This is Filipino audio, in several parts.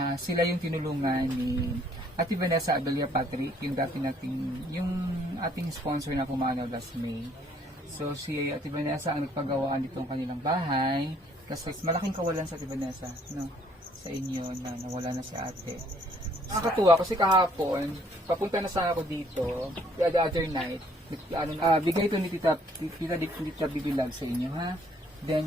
ah, sila yung tinulungan ni Ate Vanessa Abelia Patrick, yung dati nating, yung ating sponsor na pumanaw last May. So, si Ate Vanessa ang nagpagawa nitong kanilang bahay. Kasi malaking kawalan sa Ate Vanessa, no? Sa inyo na nawala na si ate. Nakakatuwa kasi kahapon, papunta na sana ako dito, the other night, ano, ah, bigay ito ni Tita, Tita, Tita, Tita Bibilag sa inyo, ha? Then,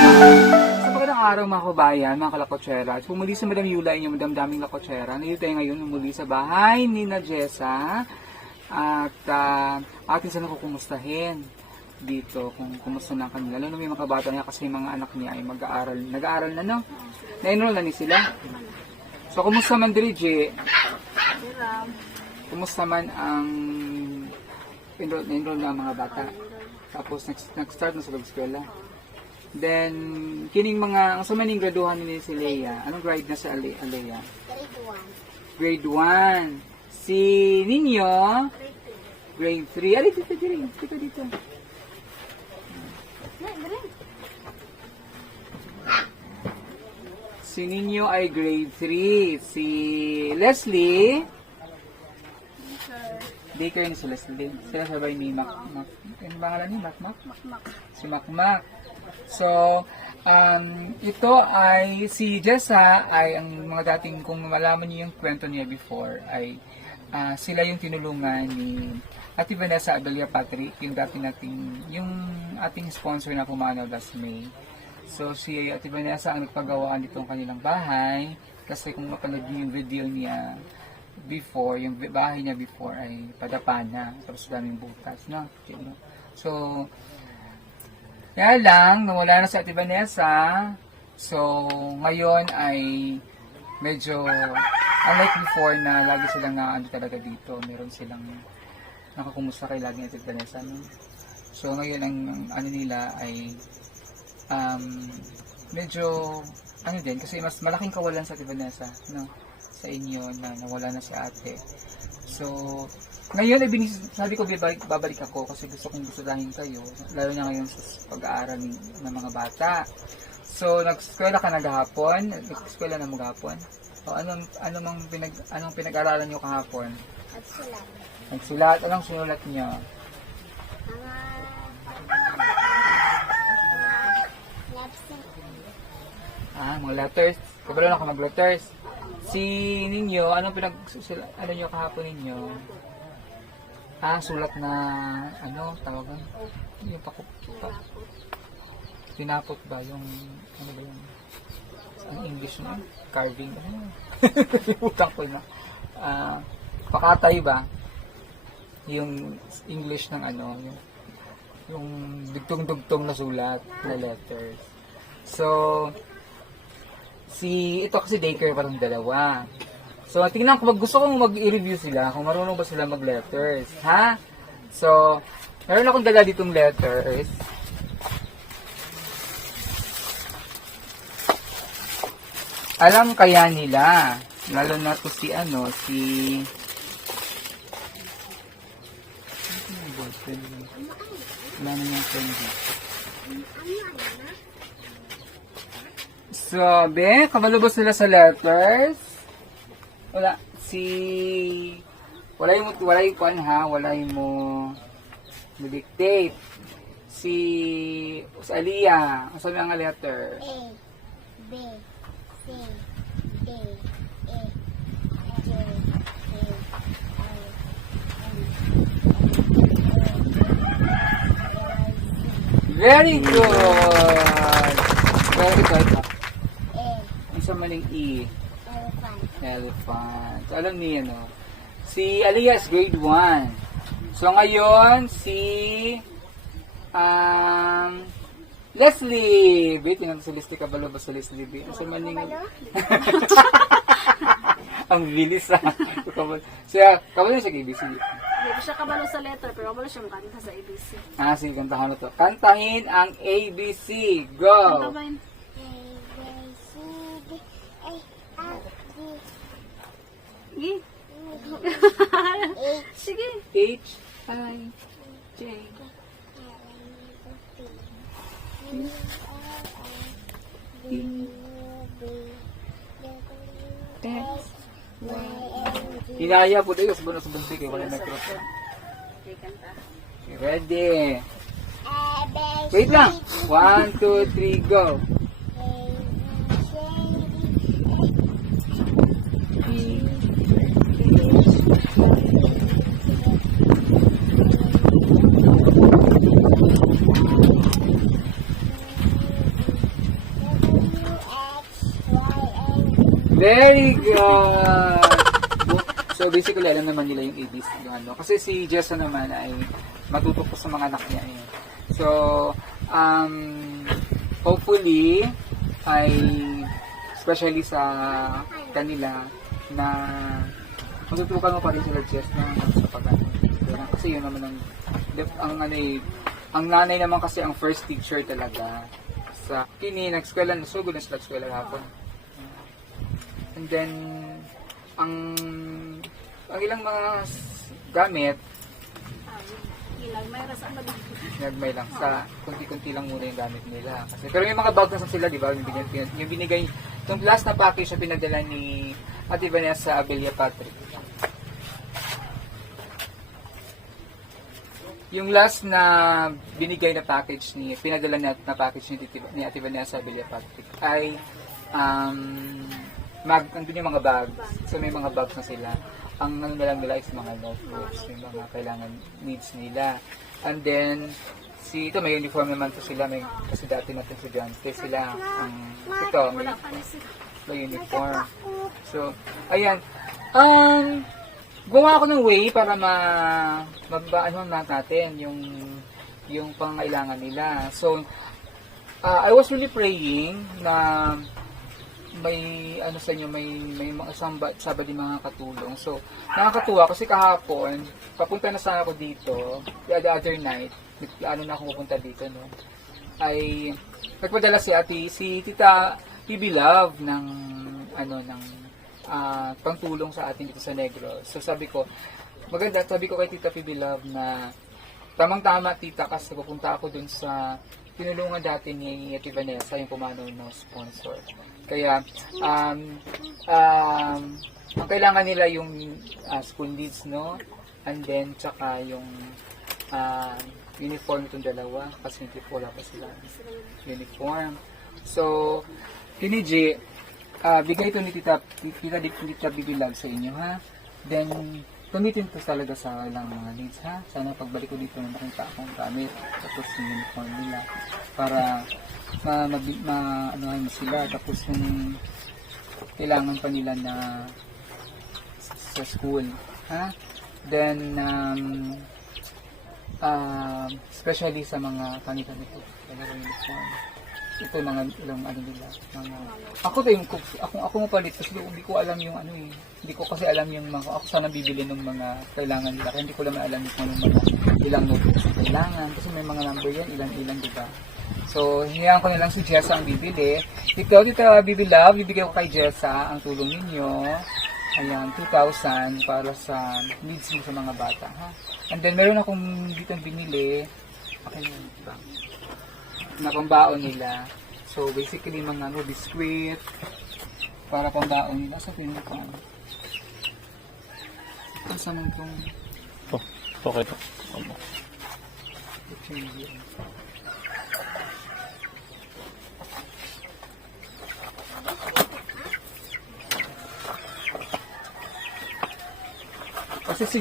sa magandang araw mga kabayan, mga kalakotsera. At pumuli sa Madam Yula, inyong Madam Daming Lakotsera. Nandito tayo ngayon muli sa bahay ni na Jessa. At uh, atin sana kukumustahin dito kung kumusta na kanila. Lalo may mga bata niya kasi mga anak niya ay mag-aaral. Nag-aaral na, no? Na-enroll na ni sila. So, kumusta man, Driji? Kumusta man ang enroll, na-enroll na ang mga bata? Tapos, nag- nag-start na sa pag-eskwela. Then, kining mga, ang sa maning graduhan ni si Leia, anong grade na sa Ale- Alea? Grade 1. Grade 1. Si Ninyo, grade 3. Ali, dito, dito, dito, dito. Si Ninyo ay grade 3. Si Leslie, Baker ni si Leslie. Sila sabay ni Mac, Mac, ano pangalan ni Mac, Mac? Makmak. si Macmac. So, um, ito ay, si Jessa ay ang mga dating, kung malaman niyo yung kwento niya before, ay ah, sila yung tinulungan ni Ate Vanessa Abelia Patrick, yung dati nating, yung ating sponsor na pumanaw last May. So, si Ate Vanessa ang nagpagawa nitong kanilang bahay, kasi kung mapanood niyo yung video niya before, yung bahay niya before ay padapa na, tapos daming butas, no? So, kaya lang, nawala na si Ate Vanessa. So, ngayon ay medyo unlike before na lagi silang na ano talaga dito. Meron silang nakakumusta kay lagi ni Ate Vanessa. No? So, ngayon ang, ang ano nila ay um, medyo ano din kasi mas malaking kawalan sa Ate Vanessa no sa inyo na nawala na si ate so ngayon ay binis, sabi ko babalik, babalik ako kasi gusto kong gustadahin kayo lalo na ngayon sa pag-aaral ng, mga bata so nag-eskwela ka na gahapon nag-eskwela na mo gahapon o anong ano mang pinag anong pinag-aralan niyo kahapon At sulat. nagsulat anong sinulat lapsin. Ah, mga letters. Kabalo na ako mag-letters. Si ninyo, anong pinag ano nyo kahapon ninyo? Ah, sulat na ano, tawagan? Yung pakup, pa, pinapot ba? Yung, ano ba yung, ang English na? Carving. Ano? Utang ko na. Ah, pakatay ba? Yung English ng ano, yung, yung dugtong-dugtong na sulat na letters. So, si ito kasi daycare pa ng dalawa. So, tingnan ko, gusto kong mag-review sila, kung marunong ba sila mag-letters, ha? So, meron akong dala ditong letters. Alam kaya nila, lalo na to si ano, si... Wala na yung friend niya. Sabi, kamalubos sila sa letters. Wala, si... Wala yung, wala yung kwan ha, wala yung mo dictate. Si, si Aliyah, ang sabi ang letter? A. B. C. D. E. J. K. Very good! Very good. A. Ang sa maling E, Elephant. So, alam niya, no? Si Aliyah is grade 1. So, ngayon, si... Um, Leslie! Wait, tingnan si Leslie Kabalo ba si Leslie? B? Ang sa maling... Ang bilis ah. Kabalo. Siya, kabalo siya ABC. Hindi ko siya kabalo sa letter, pero kabalo siya makanta sa ABC. Ah, sige, kantahan na to. Kantahin ang ABC. Go! Kanta ba yun? A. B. C. D. A. F. G. Sige. Sige. H, I, J. X, Y. Hinaya po tayo, sabon na sabon tayo, wala microphone. Ready? Wait lang. One, two, three, go. Very good! So basically, alam naman nila yung ABC. Ano. Kasi si Jessa naman ay matuto po sa mga anak niya. Eh. So, um, hopefully, ay especially sa kanila na matutukan mo pa rin sila Jess na sa pag Kasi yun naman ang, ang ano eh, ang nanay naman kasi ang first teacher talaga sa kini nag-eskwela na so good na sila eskwela hapon. And then, ang ang ilang mga gamit, Ah, ilang may rasa ba nagmay lang sa kunti-kunti lang muna yung gamit nila. Kasi, pero may mga bags na sila, di ba? Yung binigay, yung binigay, yung last na package na pinadala ni Ate Vanessa sa Abelia Patrick. Yung last na binigay na package ni, pinadala na, na package ni, ni Ate Vanessa sa Abelia Patrick ay um, mag, andun yung mga bags. So may mga bags na sila. Ang ano na lang nila is mga notebooks, yung mga kailangan needs nila. And then, si ito may uniform naman to sila, may, kasi dati natin estudyante sila. Ang, ito, may, may uniform. So, ayan. Um, gumawa ako ng way para ma, mabaano natin yung yung pangailangan nila. So, uh, I was really praying na may ano sa inyo may may mga samba, sabado mga katulong. So, nakakatuwa kasi kahapon papunta na sana ako dito the other night. Ano na ako pupunta dito no. Ay nagpadala si Ate si Tita PB Love ng ano ng ah, pangtulong sa atin dito sa Negros. So sabi ko, maganda sabi ko kay Tita PB Love na tamang-tama tita kasi pupunta ako dun sa tinulungan dati ni Ate Vanessa yung pumanaw ng sponsor. Kaya um, um, ang kailangan nila yung ah, school needs, no? And then, tsaka yung ah, uniform itong dalawa kasi hindi po wala pa sila uniform. So, Kiniji, ah bigay ito ni Tita, Tita, Tita Bibilag sa inyo, ha? Then, gamitin ko talaga sa ilang mga needs, ha? Sana pagbalik ko dito na makita akong gamit, tapos yung uniform nila, para ma, ma, ma ano mo sila, tapos yung kailangan pa nila na sa school, ha? Then, um, um, especially sa mga kanita nito, talaga uniform. Ito mga ilang ano nila, mga ako to yung cook- ako ako mo palit kasi hindi ko alam yung ano eh. Hindi ko kasi alam yung mga ako sana bibili ng mga kailangan nila. Hindi ko lang alam kung anong mga ilang notebooks ang kailangan kasi may mga number yan, ilan-ilan, di ba? So, hinayaan ko na lang si Jessa ang bibili. Ito, dito, Bibi Love, bibigyan ko kay Jessa ang tulong ninyo. Ayan, 2,000 para sa needs mo sa mga bata, ha? And then, meron akong dito binili. Okay, yun, diba? Na pambaon nila. So, basically, mga ano, biskuit. Para pambaon nila. Sa pinag ko. Ito sa mga itong Oh, okay po. Opo. Kasi si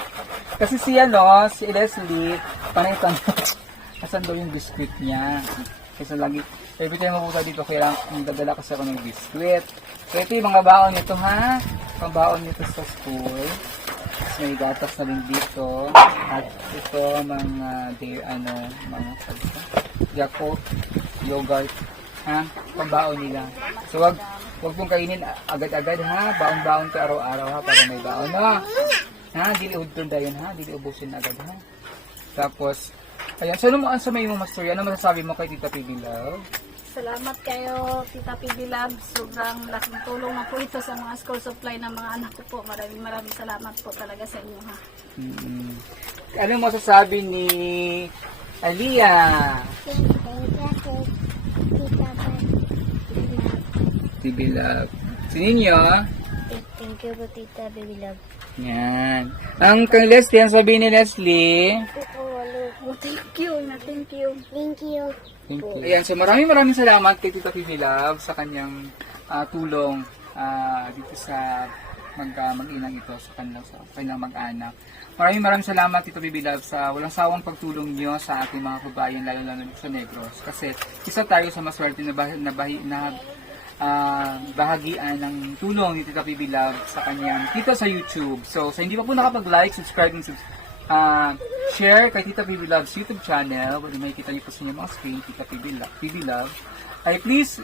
kasi si ano, si Leslie, panay tanong, asan daw yung biscuit niya. Kasi lagi, every time mapunta dito, kaya dadala kasi ako ng biscuit. So ito yung mga baon nito ha, mga baon nito sa school. Tapos may gatas na rin dito. At ito mga, de, ano, mga, Yakult, yogurt, ha, pambaon nila. So wag, wag pong kainin agad-agad ha, baon-baon ka araw-araw ha, para may baon na. Ha, dili udton dayon ha, dili ubusin agad ha. Tapos, ayan, so ano mo ang sa may mga story, ano masasabi mo kay Tita PB Love? Salamat kayo, Tita PB Lab. Sobrang laking tulong na po ito sa mga school supply ng mga anak ko po. Maraming maraming salamat po talaga sa inyo ha. mm Ano masasabi ni Aliyah? Tita Baby Love. Si Ninyo, Thank you po, tita, baby love. yan. Ang kang Leslie, ang sabihin ni Leslie, thank you, na thank you. Thank you. Thank you. Ayan, so maraming maraming salamat kay Tita Pipi Love sa kanyang ah, tulong ah, dito sa mag, ah, mag-inang ito sa kanilang, sa kanilang mag-anak. Maraming maraming salamat Tito Pipi Love sa walang sawang pagtulong niyo sa ating mga kabayan lalo lalo sa Negros. Kasi isa tayo sa maswerte na, bah- na, bahi- na ah, bahagian ng tulong ni Tita Pipi Love sa kanyang dito sa YouTube. So, sa hindi pa po nakapag-like, subscribe, and subscribe Ah, share kay Tita PB Love's YouTube channel, where makikita niyo po sa inyong mga screen, Tita PB Love, ay please,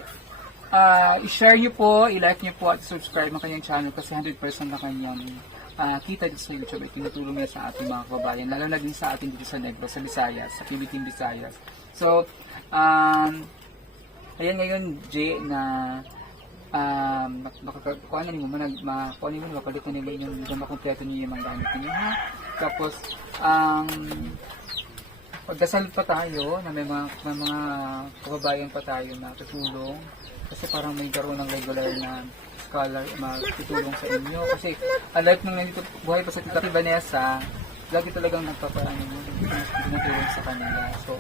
ah, i-share niyo po, i-like niyo po at subscribe ang kanyang channel kasi 100% na kanyang ah, kita dito sa YouTube ay tinutulong niya sa ating mga kababayan, lalo na din sa ating dito sa Negros, sa Visayas, sa Team Visayas. So, um, ayan ngayon, Jay, na um, makakuha na mo, manag, makuha na mo, mapalit na nila yung, yung makompleto niyo yung mga gamit niyo, ha? Tapos, ang pagdasal pa tayo na may mga, may mga kababayan pa tayo na tutulong. Kasi parang may karoon ng regular na scholar magtutulong sa inyo. Kasi alike nung nandito buhay pa sa Tita Vanessa lagi talagang nagpapaano mo tinutulong sa kanila. So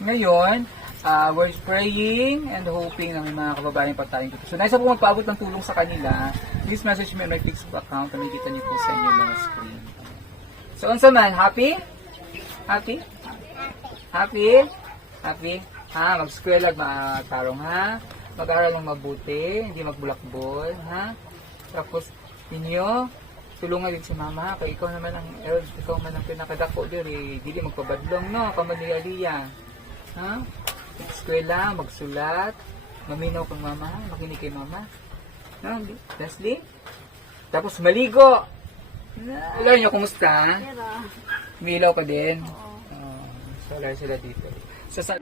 ngayon uh, we're praying and hoping na may mga kababayan pa tayong tutulong. So nais po magpaabot ng tulong sa kanila. Please message me on my Facebook account. Na makikita niyo po sa inyong mga screen So, unsa man? Happy? Happy? Happy? Happy? Ha? Mag-skwela, matarong ha? Mag-aral ng mabuti, hindi magbulakbol, ha? Tapos, inyo, tulungan din si mama, ha? Kaya ikaw naman ang, el- ikaw man ang pinakadako diri, dili magpabadlong, no? Kamaliya-liya. Ha? Mag-skwela, magsulat, maminaw kang mama? Makinig kay mama. No? Leslie? Tapos, maligo! Hello nyo, kumusta? Pero, May ilaw pa din. Uh, solar sila dito. Sa sa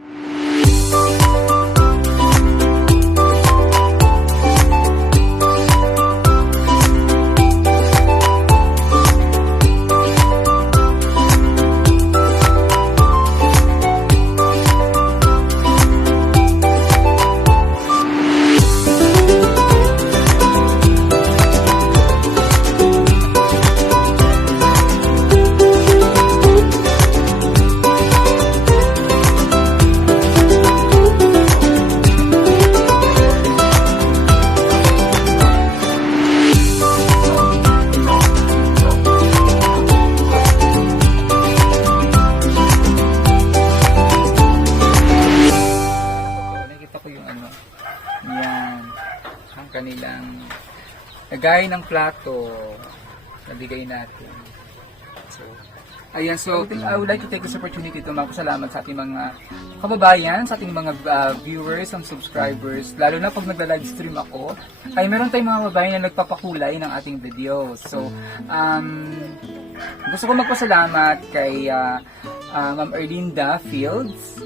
lagay ng plato. Nabigay natin. So, Ayan, so I would like to take this opportunity to magpasalamat sa ating mga kababayan, sa ating mga uh, viewers and subscribers, lalo na pag nagla-live stream ako, ay meron tayong mga kababayan na nagpapakulay ng ating video. So, um, gusto ko magpasalamat kay uh, uh, Ma'am Erlinda Fields,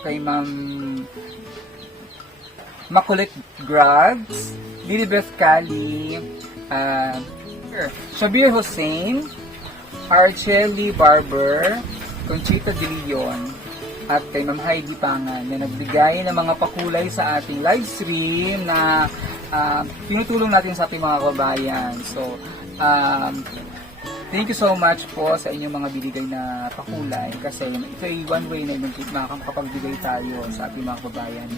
kay Ma'am Makulit Grugs, Lilibeth Cali, uh, Shabir Hussein, Archeli Barber, Conchita De Leon, at kay Ma'am Heidi Pangan na nagbigay ng mga pakulay sa ating live stream na ah, tinutulong natin sa ating mga kababayan. So, um, Thank you so much po sa inyong mga binigay na pakulay kasi ito ay one way na makakapagbigay tayo sa ating mga kababayan,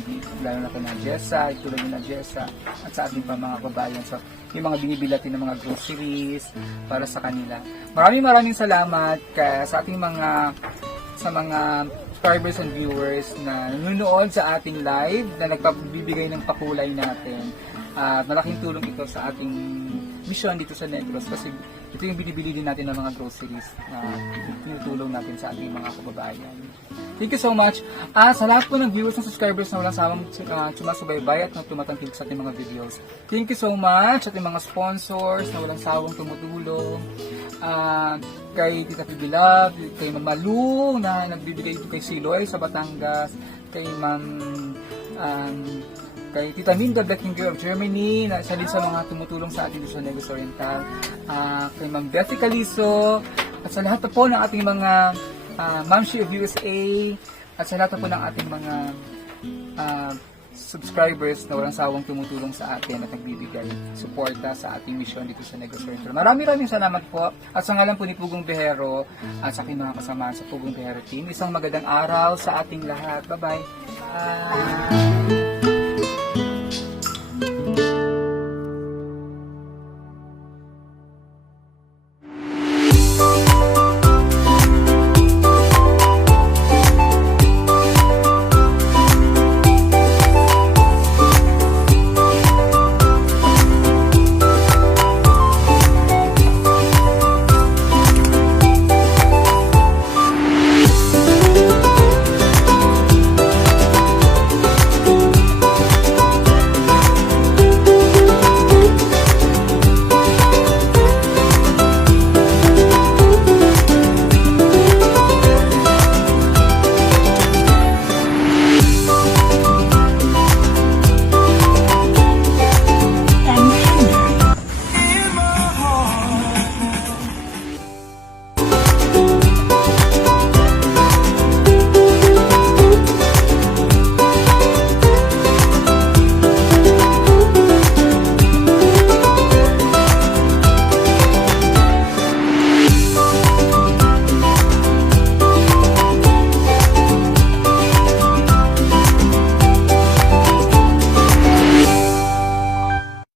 lalo na kina Jessa, tulad na Jessa at sa ating pa mga kababayan sa yung mga binibilatin ng mga groceries para sa kanila. Maraming maraming salamat ka, sa ating mga sa mga subscribers and viewers na nanonood sa ating live na nagpabibigay ng pakulay natin. Ah, malaking tulong ito sa ating mission dito sa Negros kasi ito yung binibili din natin ng mga groceries na tinutulong natin sa ating mga kababayan. Thank you so much. Ah, sa lahat po ng viewers and subscribers na walang samang uh, sumasubaybay at na tumatangkil sa ating mga videos. Thank you so much sa ating mga sponsors na walang sawang tumutulong. Ah, kay Tita Pibilab, kay Mama Lu na nagbibigay kay Siloy sa Batangas, kay Ma'am um, kay Tita Minda Beckinger of Germany na isa din sa mga tumutulong sa atin sa Negros Oriental Ah, kay Ma'am Betty Caliso at sa lahat po ng ating mga uh, Mamshi of USA at sa lahat po ng ating mga ah, subscribers na walang sawang tumutulong sa atin at nagbibigay suporta sa ating misyon dito sa Negros Center. Maraming maraming salamat po. At sa ngalan po ni Pugong Behero at sa aking mga kasama sa Pugong Behero team, isang magandang araw sa ating lahat. Bye-bye. Bye.